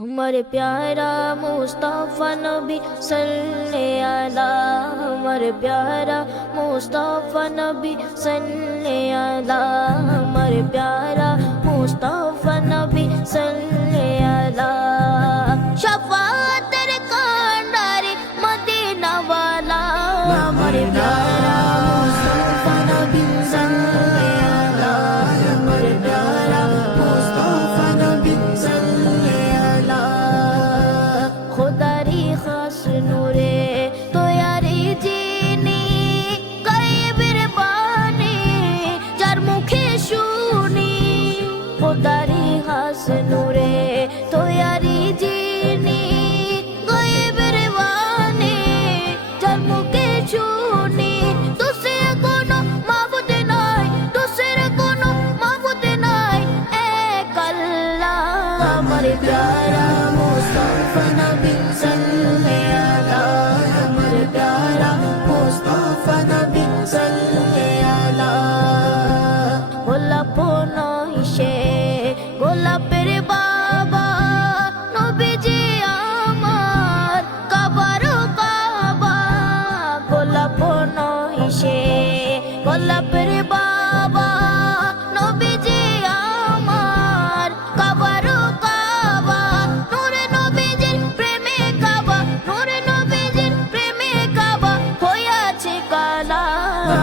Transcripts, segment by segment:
আমার প্যারা মুস্তাফা নবী সাল্লে আলা, আমার প্যারা মুস্তাফা নবী সাল্লে আলা, আমার প্যারা মুস্তাফা নবী সাল্লে আলা। শাফাতের কান্ডারি মদিনা ওয়ালা, আমার প্যারা মুস্তাফা নবী সাল্লে আলা, আমার প্যারা মুস্তাফা নবী সাল্লে আলা। খুদারি খাস নূরে তৈয়ারি যিনি, গায়েবের বাণী যার মুখে শুনি। খুদারি খাস নূরে তৈয়ারি যিনি, গায়েবের বাণী যার মুখে শুনি। দুসরে কোনো মাবুদ নাই, দুসরে কোনো মাবুদ নাই, এক আল্লাহ। আমার প্যারা মুস্তাফা নবী সাল্লে আলা, আমার প্যারা মুস্তাফা নবী সাল্লে আলা। গোলাপ নহিসে গোলাপের বাবা, নবীজি আমার কাবারও কাবা। গোলাপ নহিসে গোলাপের বাবা, নবীজি আমার কাবারও কাবা। নূরে নবীজির প্রেমে কাবা, নূরে নবীজির প্রেমে কাবা হইয়াছে কালা।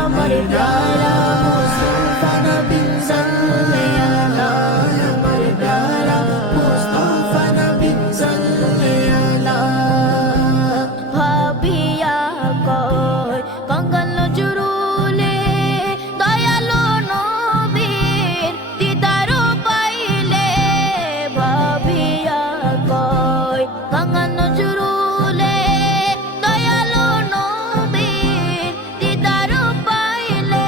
আমার প্যারা মুস্তাফা নবী সাল্লে আলা, আমার প্যারা মুস্তাফা নবী সাল্লে আলা। ভাবিয়া কয় কঙ্গাল জুরুলে, দয়ালো নবীর দিদার পাইলে। ভাবিয়া কয় কঙ্গাল জুরুলে, দয়ালো নবীর দিদার পাইলে।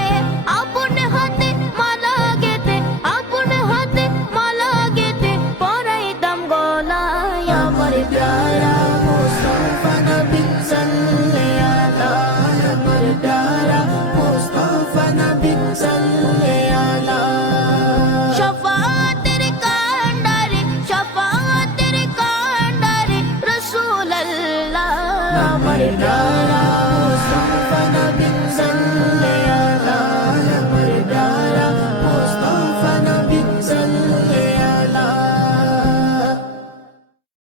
আপন হাতে মালা গেতে, আপন হাতে মালা গেতে পরাইতাম গলায়। আমার প্যারা মুস্তাফা নবী সাল্লে আলা, আমার প্যারা মুস্তাফা নবী সাল্লে আলা। শাফাতের কান্ডারি, শাফাতের কান্ডারি রাসূলুল্লাহ, আমার প্যারা মুস্তাফা নবী